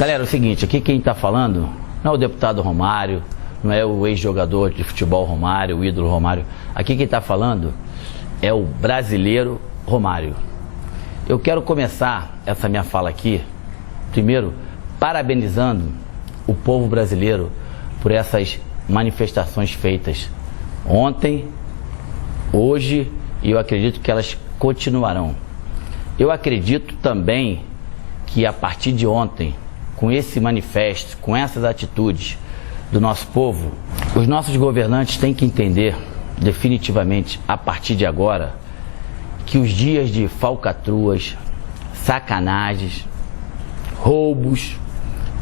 Galera, é o seguinte, aqui quem está falando não é o deputado Romário, não é o ex-jogador de futebol Romário, o ídolo Romário. Aqui quem está falando é o brasileiro Romário. Eu quero começar essa minha fala aqui, primeiro, parabenizando o povo brasileiro por essas manifestações feitas ontem, hoje, e eu acredito que elas continuarão. Eu acredito também que a partir de ontem, com esse manifesto, com essas atitudes do nosso povo, os nossos governantes têm que entender definitivamente, a partir de agora, que os dias de falcatruas, sacanagens, roubos,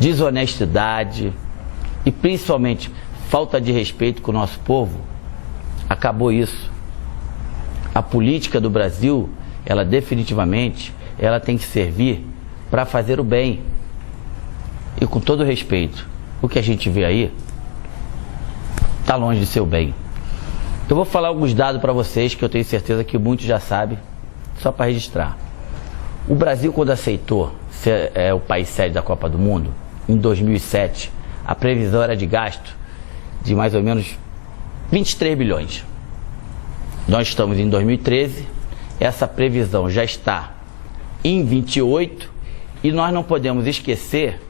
desonestidade e principalmente falta de respeito com o nosso povo, acabou isso. A política do Brasil, ela definitivamente, ela tem que servir para fazer o bem. E com todo respeito, o que a gente vê aí está longe de ser o bem. Eu vou falar alguns dados para vocês que eu tenho certeza que muitos já sabem, só para registrar. O Brasil, quando aceitou ser o país sede da Copa do Mundo, em 2007, a previsão era de gasto de mais ou menos 23 bilhões. Nós estamos em 2013, essa previsão já está em 28 e nós não podemos esquecer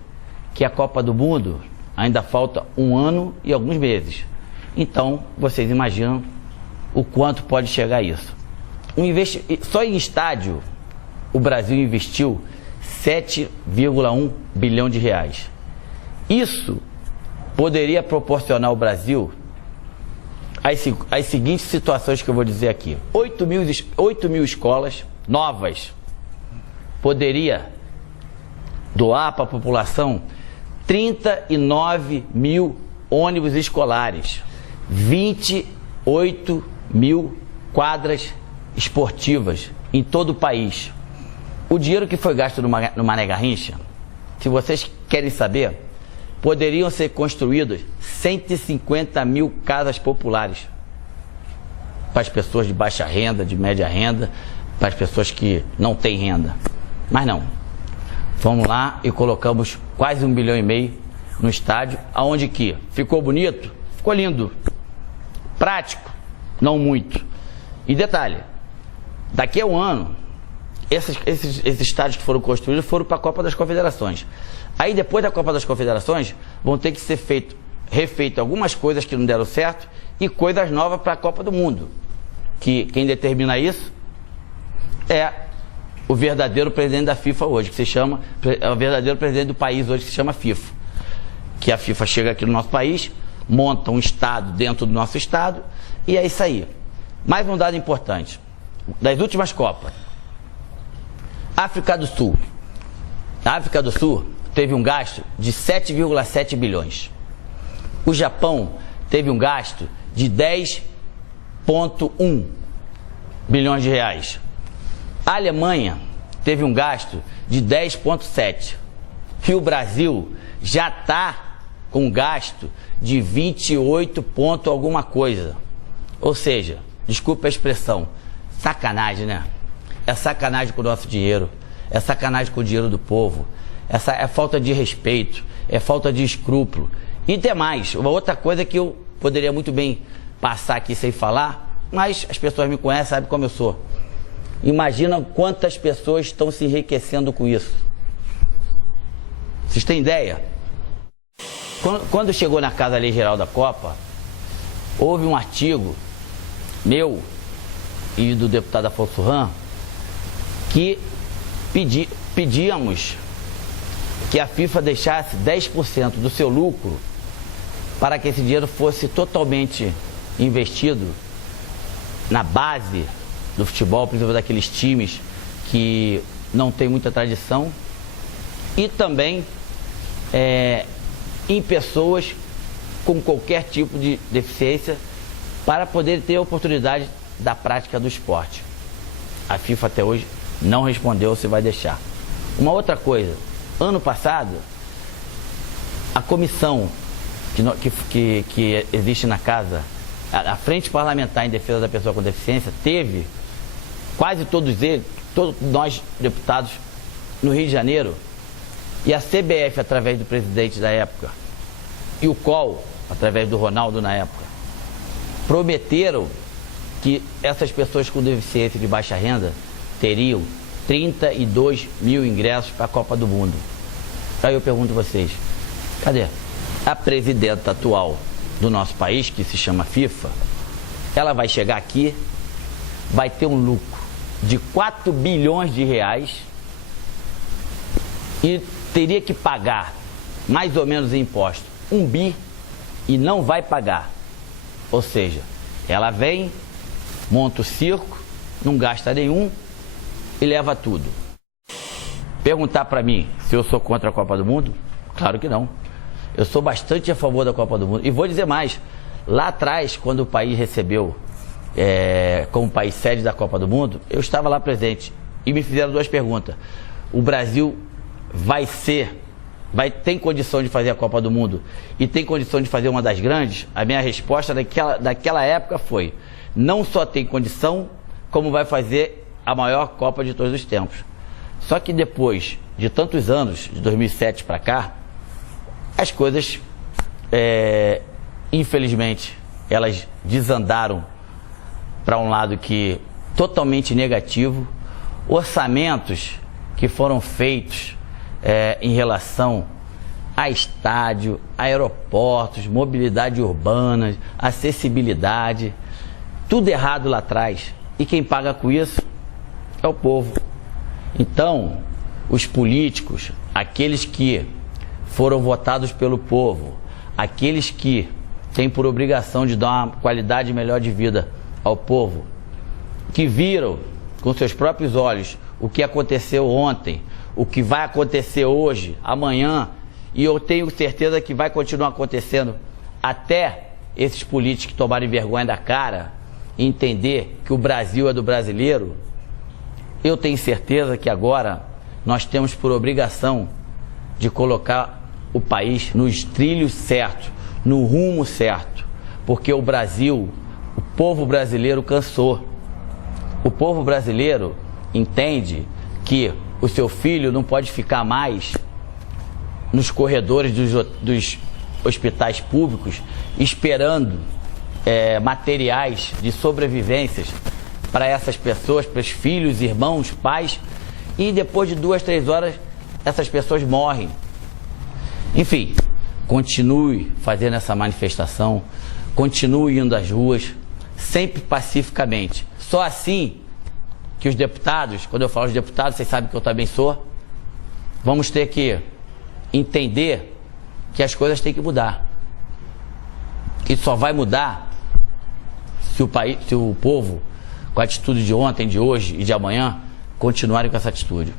que a Copa do Mundo ainda falta 1 ano e alguns meses. Então, vocês imaginam o quanto pode chegar a isso. Só em estádio, o Brasil investiu 7,1 bilhão de reais. Isso poderia proporcionar ao Brasil as seguintes situações que eu vou dizer aqui. 8 mil escolas novas. Poderia doar para a população 39 mil ônibus escolares, 28 mil quadras esportivas em todo o país. O dinheiro que foi gasto no Mané Garrincha, se vocês querem saber, poderiam ser construídas 150 mil casas populares para as pessoas de baixa renda, de média renda, para as pessoas que não têm renda. Mas não. Fomos lá e colocamos quase 1,5 bilhão no estádio, aonde que ficou bonito, ficou lindo, prático, não muito. E detalhe, daqui a um ano, esses estádios que foram construídos foram para a Copa das Confederações. Aí depois da Copa das Confederações, vão ter que ser refeito algumas coisas que não deram certo e coisas novas para a Copa do Mundo. Que quem determina isso é o verdadeiro presidente da FIFA hoje, que se chama, é o verdadeiro presidente do país hoje, que se chama FIFA. Que a FIFA chega aqui no nosso país, monta um estado dentro do nosso estado, e é isso aí. Mais um dado importante, das últimas Copas. África do Sul. A África do Sul teve um gasto de 7,7 bilhões. O Japão teve um gasto de 10,1 bilhões de reais. A Alemanha teve um gasto de 10,7. E o Brasil já está com um gasto de 28 ponto alguma coisa. Ou seja, desculpa a expressão, sacanagem, né? É sacanagem com o nosso dinheiro, é sacanagem com o dinheiro do povo, é falta de respeito, é falta de escrúpulo. E tem mais, uma outra coisa que eu poderia muito bem passar aqui sem falar, mas as pessoas me conhecem, sabem como eu sou. Imagina quantas pessoas estão se enriquecendo com isso. Vocês têm ideia? Quando chegou na Casa Lei Geral da Copa, houve um artigo meu e do deputado Afonso Ram que pedíamos que a FIFA deixasse 10% do seu lucro para que esse dinheiro fosse totalmente investido na base do futebol, principalmente daqueles times que não tem muita tradição, e também em pessoas com qualquer tipo de deficiência para poder ter a oportunidade da prática do esporte. A FIFA até hoje não respondeu se vai deixar. Uma outra coisa, ano passado, a comissão que existe na casa, a Frente Parlamentar em Defesa da Pessoa com Deficiência, teve quase todos nós deputados no Rio de Janeiro, E a CBF, através do presidente da época, e o COL, através do Ronaldo na época, prometeram que essas pessoas com deficiência de baixa renda teriam 32 mil ingressos para a Copa do Mundo. Aí eu pergunto a vocês, cadê? A presidenta atual do nosso país, que se chama FIFA, ela vai chegar aqui, vai ter um lucro de 4 bilhões de reais e teria que pagar mais ou menos em imposto 1 bi e não vai pagar. Ou seja, ela vem, monta o circo, não gasta nenhum e leva tudo. Perguntar para mim se eu sou contra a Copa do Mundo? Claro que não. Eu sou bastante a favor da Copa do Mundo. E vou dizer mais, lá atrás, quando o país recebeu como país sede da Copa do Mundo, eu estava lá presente e me fizeram 2 perguntas. O Brasil tem condição de fazer a Copa do Mundo e tem condição de fazer uma das grandes? A minha resposta daquela época foi: não só tem condição, como vai fazer a maior Copa de todos os tempos. Só que depois de tantos anos, de 2007 para cá, as coisas, infelizmente, elas desandaram para um lado que totalmente negativo. Orçamentos que foram feitos em relação a estádio, aeroportos, mobilidade urbana, acessibilidade, tudo errado lá atrás. E quem paga com isso é o povo. Então, os políticos, aqueles que foram votados pelo povo, aqueles que têm por obrigação de dar uma qualidade melhor de vida ao povo, que viram com seus próprios olhos o que aconteceu ontem, o que vai acontecer hoje, amanhã, e eu tenho certeza que vai continuar acontecendo até esses políticos tomarem vergonha da cara e entender que o Brasil é do brasileiro. Eu tenho certeza que agora nós temos por obrigação de colocar o país nos trilhos certos, no rumo certo, porque o Brasil, o povo brasileiro cansou. O povo brasileiro entende que o seu filho não pode ficar mais nos corredores dos hospitais públicos esperando materiais de sobrevivências para essas pessoas, para os filhos, irmãos, pais, e depois de 2, 3 horas essas pessoas morrem. Enfim, continue fazendo essa manifestação, continue indo às ruas, sempre pacificamente. Só assim que os deputados, quando eu falo de deputados, vocês sabem que eu também sou, vamos ter que entender que as coisas têm que mudar. E só vai mudar se o povo, com a atitude de ontem, de hoje e de amanhã, continuarem com essa atitude.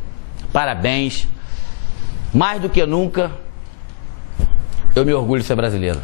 Parabéns. Mais do que nunca, eu me orgulho de ser brasileiro.